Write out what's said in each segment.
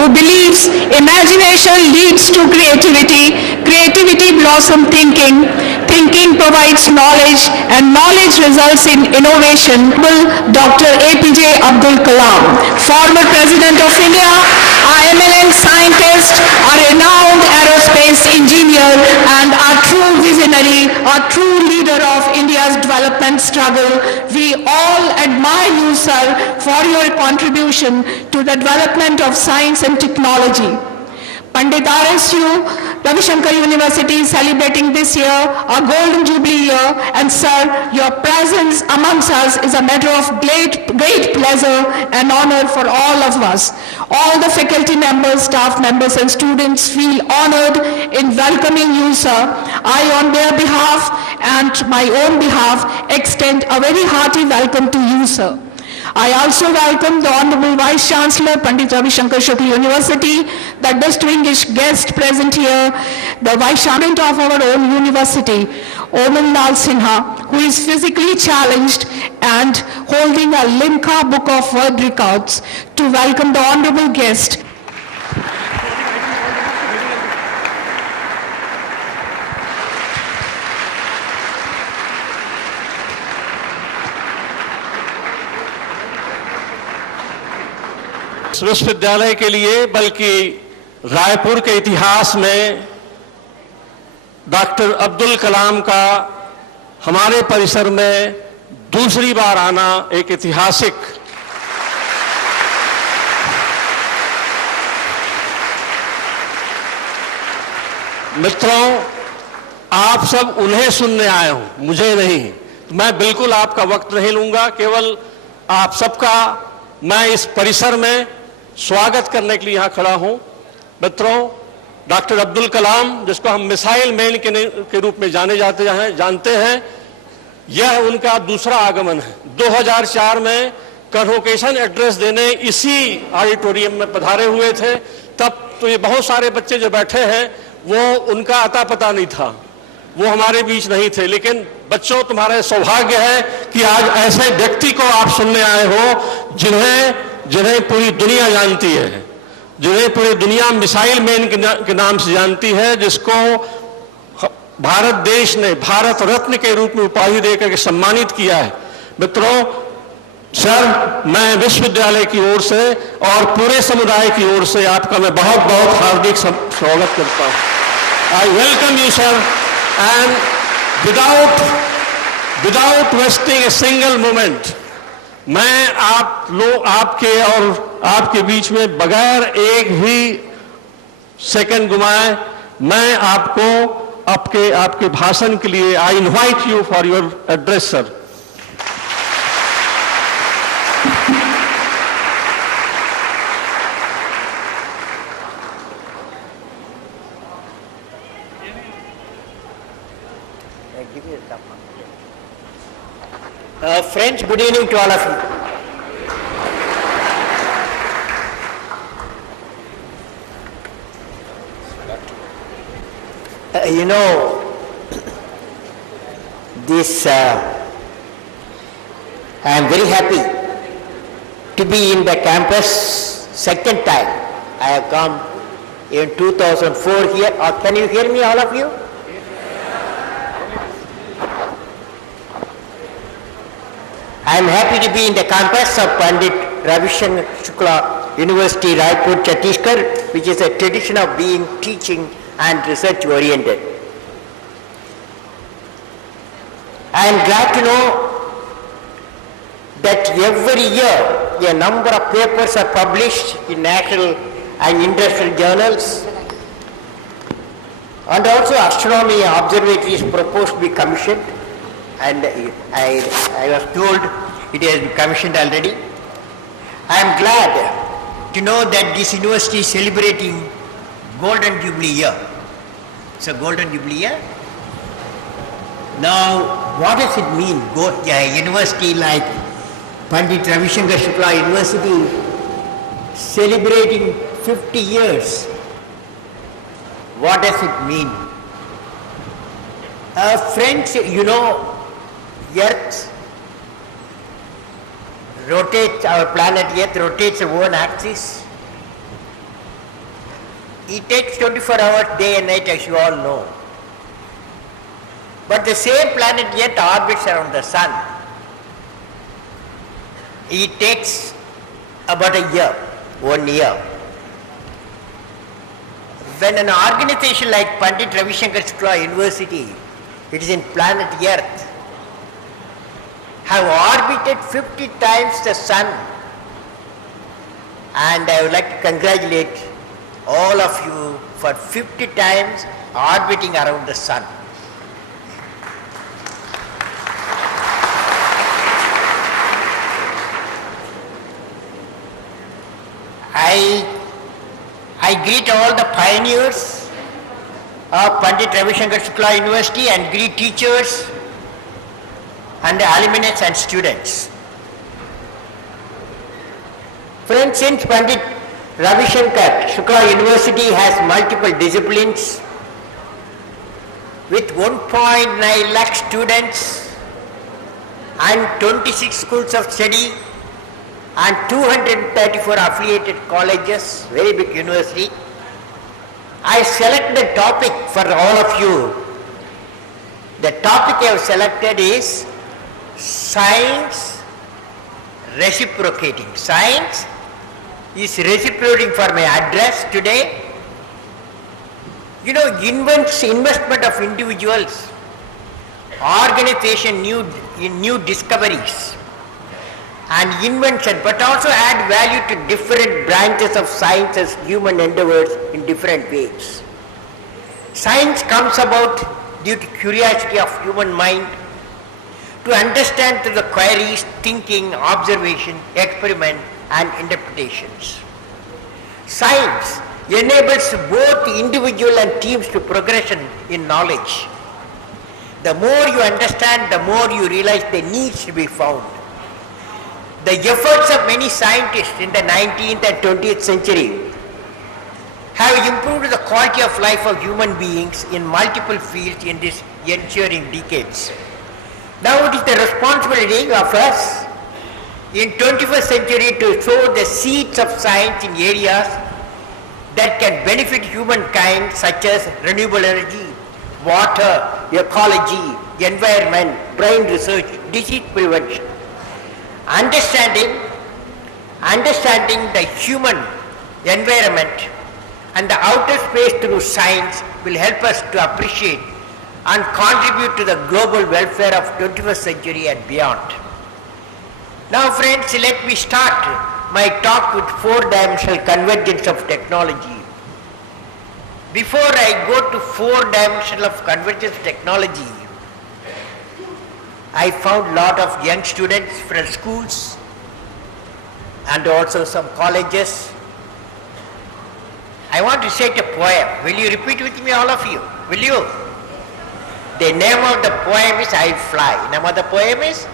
who believes imagination leads to creativity, creativity blossom thinking, thinking provides knowledge, and knowledge results in innovation. Dr. A.P.J. Abdul Kalam, former President of India, our eminent scientist, a renowned aerospace engineer, and a true visionary, a true leader of India's development struggle. We all admire you, sir, for your contribution to the development of science and technology. Pandit PRSU, Ravishankar University is celebrating this year a golden jubilee year, and sir, your presence amongst us is a matter of great pleasure and honor for all of us. All the faculty members, staff members and students feel honored in welcoming you, sir. I, on their behalf and my own behalf, extend a very hearty welcome to you, sir. I also welcome the Honorable Vice Chancellor, Pandit Ravishankar Shukla University, the distinguished guest present here, the Vice Chancellor of our own university, Oman Lal Sinha, who is physically challenged and holding a Limca Book of World Records, to welcome the Honorable guest. विश्वविद्यालय के लिए बल्कि रायपुर के इतिहास में doctor Abdul Kalam का हमारे परिसर में दूसरी बार आना एक ऐतिहासिक मित्रों, आप सब उन्हें सुनने आए हो, मुझे नहीं। तो मैं बिल्कुल आपका वक्त नहीं लूंगा, केवल आप सबका मैं इस परिसर में स्वागत करने के लिए यहां खड़ा हूं। मित्रों, डॉक्टर अब्दुल कलाम, जिसको हम मिसाइल मैन के रूप में जानते हैं, यह उनका दूसरा आगमन है। 2004 में कन्वोकेशन एड्रेस देने इसी ऑडिटोरियम में पधारे हुए थे। तब तो ये बहुत सारे बच्चे जो बैठे हैं वो उनका अता पता नहीं था, वो हमारे बीच नहीं थे। लेकिन बच्चों, तुम्हारा सौभाग्य है कि आज ऐसे व्यक्ति को आप सुनने आए हो जिन्हें पूरी दुनिया जानती है, जिन्हें पूरी दुनिया मिसाइल मैन के नाम से जानती है, जिसको भारत देश ने भारत रत्न के रूप में उपाधि देकर के सम्मानित किया है। मित्रों, सर, मैं विश्वविद्यालय की ओर से और पूरे समुदाय की ओर से आपका मैं बहुत बहुत हार्दिक स्वागत करता हूं। I welcome you sir, and without wasting a single moment, मैं आपके और आपके बीच में बगैर एक भी सेकंड गुमाए मैं आपको आपके भाषण के लिए I invite you for your address sir. Friends, good evening to all of you. You know, I am very happy to be in the campus second time. I have come in 2004 here. Can you hear me, all of you? I am happy to be in the campus of Pandit Ravishankar Shukla University, Raipur, Chhattisgarh, which is a tradition of being teaching and research oriented. I am glad to know that every year a number of papers are published in national and industrial journals, and also astronomy observatory is proposed to be commissioned, and I was told it has been commissioned already. I am glad to know that this university is celebrating Golden Jubilee year. It's a Golden Jubilee year. Now, what does it mean? A university like Pandit Ravishankar Shukla University celebrating 50 years. What does it mean? Friends, you know, Earth rotates, our planet Earth rotates its own axis, it takes 24 hours day and night, as you all know. But the same planet yet orbits around the sun. It takes about a year, 1 year. When an organization like Pandit Ravishankar Shukla University, it is in planet Earth, have orbited 50 times the sun, and I would like to congratulate all of you for 50 times orbiting around the sun. I greet all the pioneers of Pandit Ravishankar Shukla University and greet teachers and the alumni and students. Friends, since Pandit Ravishankar Shukla University has multiple disciplines with 1.9 lakh students and 26 schools of study and 234 affiliated colleges, very big university, I select the topic for all of you. The topic I have selected is science reciprocating. Science is reciprocating for my address today. You know, investment of individuals, organization in new discoveries and invention, but also add value to different branches of science as human endeavors in different ways. Science comes about due to curiosity of human mind to understand through the queries, thinking, observation, experiment and interpretations. Science enables both individual and teams to progression in knowledge. The more you understand, the more you realize there needs to be found. The efforts of many scientists in the 19th and 20th century have improved the quality of life of human beings in multiple fields in these ensuing decades. Now it is the responsibility of us in 21st century to sow the seeds of science in areas that can benefit humankind, such as renewable energy, water, ecology, environment, brain research, disease prevention. Understanding the human environment and the outer space through science will help us to appreciate and contribute to the global welfare of 21st century and beyond. Now friends, let me start my talk with four-dimensional convergence of technology. Before I go to four-dimensional of convergence technology, I found a lot of young students from schools and also some colleges. I want to say a poem. Will you repeat with me, all of you? Will you? The name of the poem is I Fly. Name of the poem is?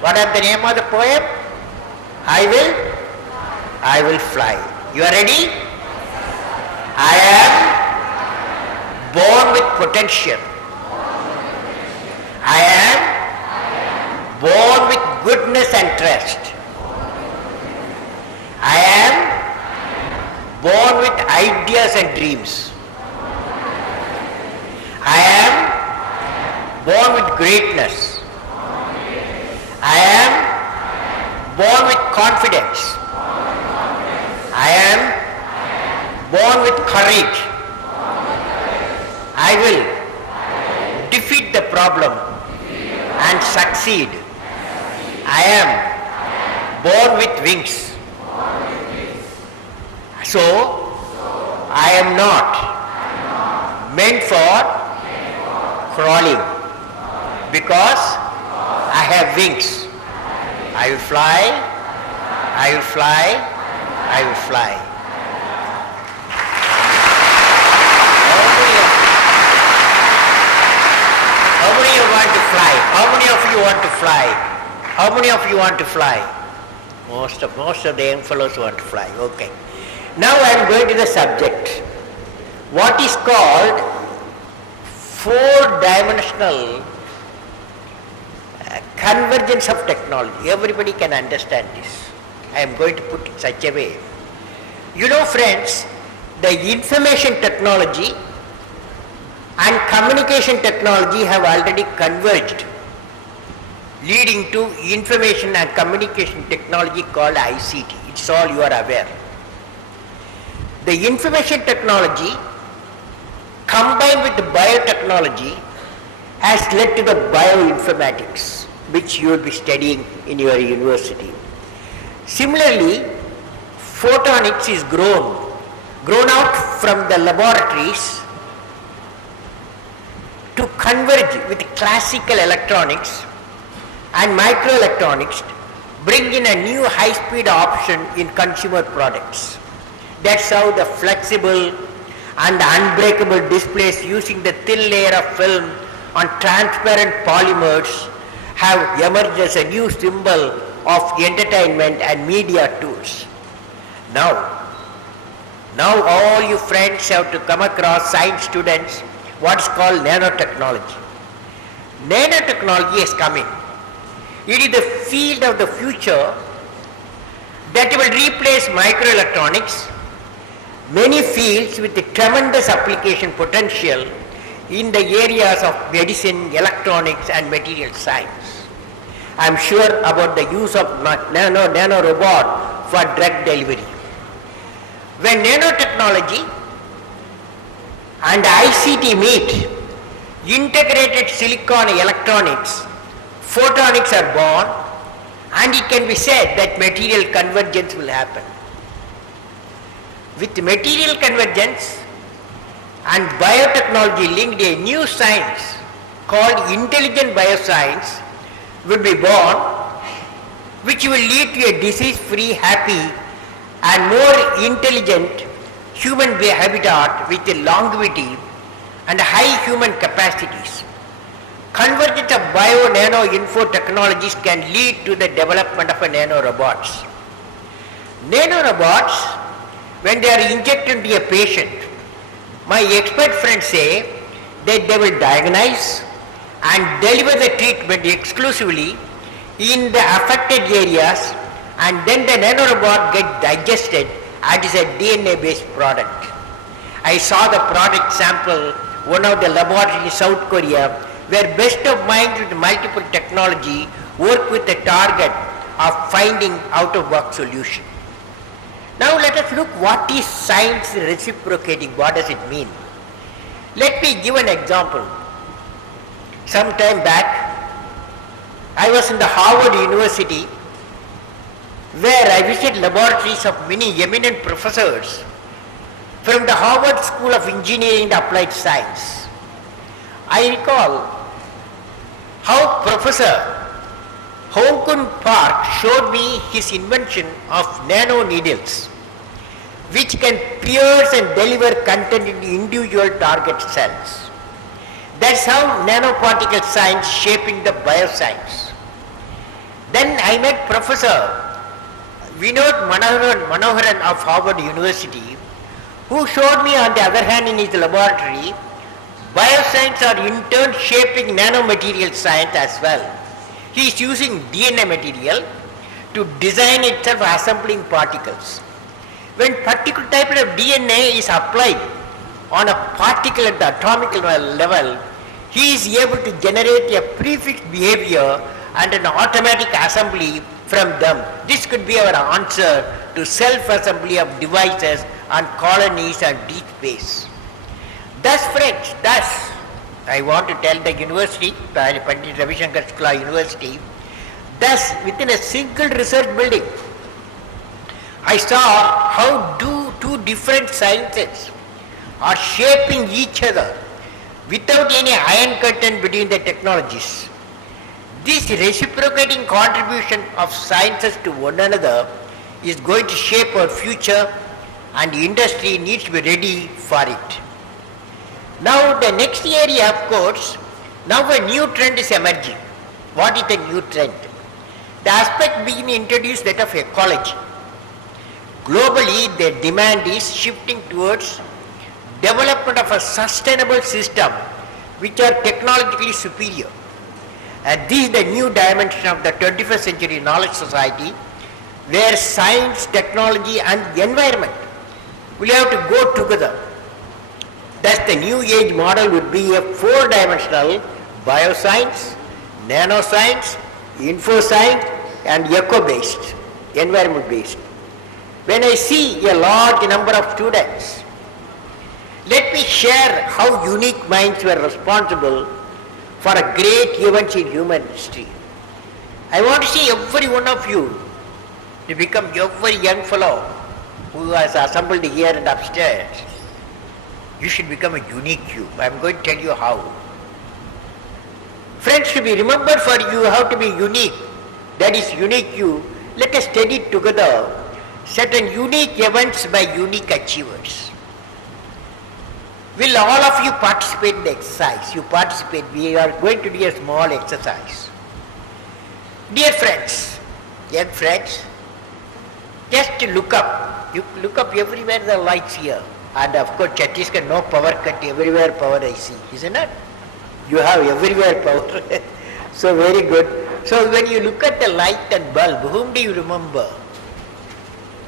What is the name of the poem? I will fly. You are ready? I am born with potential. I am born with goodness and trust. I am born with ideas and dreams. I am born with greatness. I am born with confidence. I am born with courage. I will defeat the problem and succeed. I am born with wings. So, I am not meant for crawling because I have wings. I will fly, I will fly, I will fly. How many of you want to fly? How many of you want to fly? How many of you want to fly? Most of the young fellows want to fly. Okay. Now I am going to the subject. What is called four-dimensional convergence of technology. Everybody can understand this. I am going to put it such a way. You know friends, the information technology and communication technology have already converged, leading to information and communication technology called ICT. It's all you are aware. The information technology combined with the biotechnology has led to the bioinformatics, which you will be studying in your university. Similarly, photonics is grown out from the laboratories to converge with classical electronics and microelectronics, bring in a new high-speed option in consumer products. That's how the flexible and the unbreakable displays using the thin layer of film on transparent polymers have emerged as a new symbol of entertainment and media tools. Now all you friends have to come across, science students, what's called nanotechnology. Nanotechnology is coming. It is the field of the future that will replace microelectronics, many fields with a tremendous application potential in the areas of medicine, electronics and material science. I am sure about the use of nanorobot for drug delivery. When nanotechnology and ICT meet, integrated silicon electronics, photonics are born, and it can be said that material convergence will happen. With material convergence and biotechnology linked, a new science called intelligent bioscience will be born, which will lead to a disease-free, happy and more intelligent human habitat with a longevity and high human capacities. Convergence of bio, nano, info technologies can lead to the development of a nanorobots. Nanorobots, when they are injected into a patient, my expert friends say that they will diagnose and deliver the treatment exclusively in the affected areas, and then the nanorobot gets digested and is a DNA-based product. I saw the product sample, one of the laboratories in South Korea, where best of minds with multiple technology work with the target of finding out-of-box solution. Now let us look what is science reciprocating, what does it mean? Let me give an example. Some time back, I was in the Harvard University, where I visited laboratories of many eminent professors from the Harvard School of Engineering and Applied Science. I recall how Professor Hong Kun Park showed me his invention of nano needles, which can pierce and deliver content into individual target cells. That's how nanoparticle science shaping the bioscience. Then I met Professor Vinod Manoharan of Harvard University, who showed me on the other hand in his laboratory, bioscience are in turn shaping nanomaterial science as well. He is using DNA material to design itself assembling particles. When particular type of DNA is applied on a particle at the atomic level, he is able to generate a prefixed behavior and an automatic assembly from them. This could be our answer to self-assembly of devices and colonies and deep space. Thus friends, I want to tell the university, Pandit Ravishankar Shukla University, thus within a single research building, I saw how two different sciences are shaping each other without any iron curtain between the technologies. This reciprocating contribution of sciences to one another is going to shape our future, and industry needs to be ready for it. Now the next area, of course, now a new trend is emerging. What is the new trend? The aspect being introduced, that of ecology. Globally, the demand is shifting towards development of a sustainable system which are technologically superior. And this is the new dimension of the 21st century knowledge society, where science, technology and the environment will have to go together. Thus the new age model would be a four-dimensional bioscience, nanoscience, infoscience and eco-based, environment-based. When I see a large number of students, let me share how unique minds were responsible for a great events in human history. I want to see every one of you to become every young fellow who has assembled here and upstairs. You should become a unique you. I am going to tell you how. Friends, to be remembered for you how to be unique, that is unique you, let us study together certain unique events by unique achievers. Will all of you participate in the exercise? You participate. We are going to do a small exercise. Dear friends, young friends, just look up. You look up everywhere the lights here. And of course, Chhattisgarh, no power cut, everywhere power I see, isn't it? You have everywhere power. So very good. So when you look at the light and bulb, whom do you remember?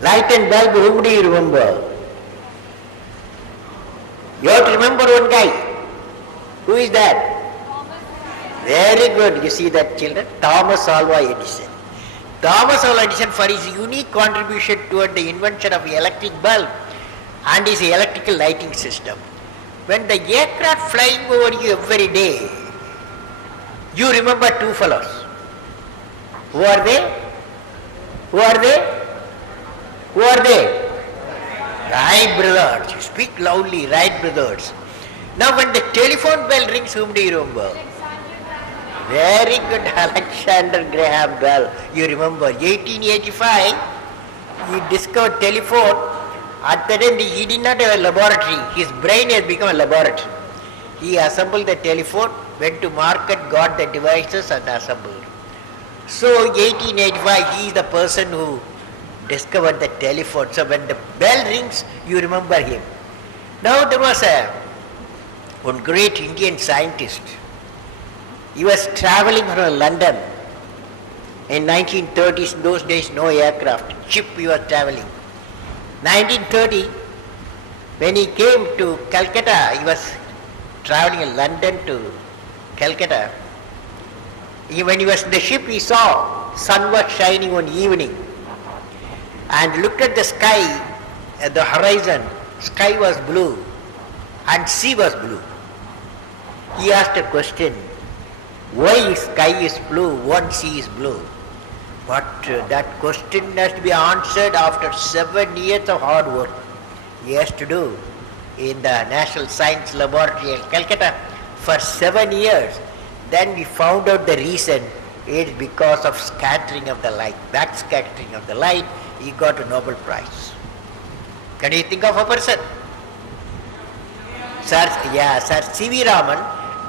Light and bulb, whom do you remember? You have to remember one guy. Who is that? Very good. You see that, children? Thomas Alva Edison. Thomas Alva Edison, for his unique contribution toward the invention of the electric bulb and his electrical lighting system. When the aircraft flying over you every day, you remember two fellows. Who are they? Who are they? Who are they? Wright brothers. You speak loudly, Wright brothers. Now when the telephone bell rings, whom do you remember? Very good, Alexander Graham Bell. You remember, 1885, he discovered telephone. At that time, he did not have a laboratory. His brain has become a laboratory. He assembled the telephone, went to market, got the devices and assembled. So, 1885, he is the person who discovered the telephone. So, when the bell rings, you remember him. Now, there was one great Indian scientist. He was traveling from London in 1930s. In those days, no aircraft, ship he was traveling. 1930, when he came to Calcutta, he was traveling in London to Calcutta. When he was in the ship, he saw sun was shining one evening and looked at the sky, at the horizon. Sky was blue and sea was blue. He asked a question, why sky is blue, what sea is blue? But that question has to be answered after 7 years of hard work he has to do in the National Science Laboratory in Calcutta for 7 years. Then we found out the reason. It's because of scattering of the light, back scattering of the light. He got a Nobel Prize. Can you think of a person? Sir C.V. Raman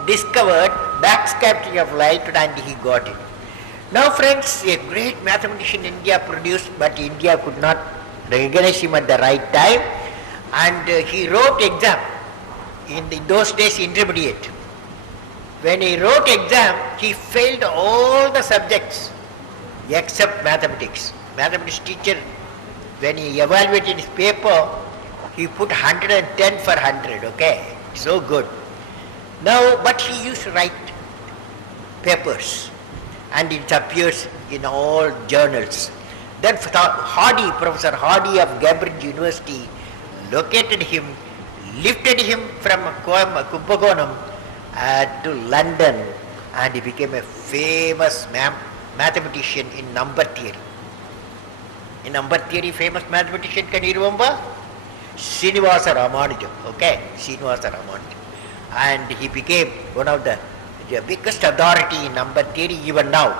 discovered back scattering of light and he got it. Now friends, a great mathematician India produced, but India could not recognize him at the right time, and he wrote exam, in those days intermediate. When he wrote exam, he failed all the subjects except mathematics. Mathematics teacher, when he evaluated his paper, he put 110 for 100, okay, so good. Now, but he used to write papers, and it appears in all journals. Then Professor Hardy of Cambridge University located him, lifted him from Kumbakonam to London, and he became a famous mathematician in number theory. In number theory, famous mathematician, can you remember? Srinivasa Ramanujan, okay, Srinivasa Ramanujan. And he became one of the biggest authority in number theory even now.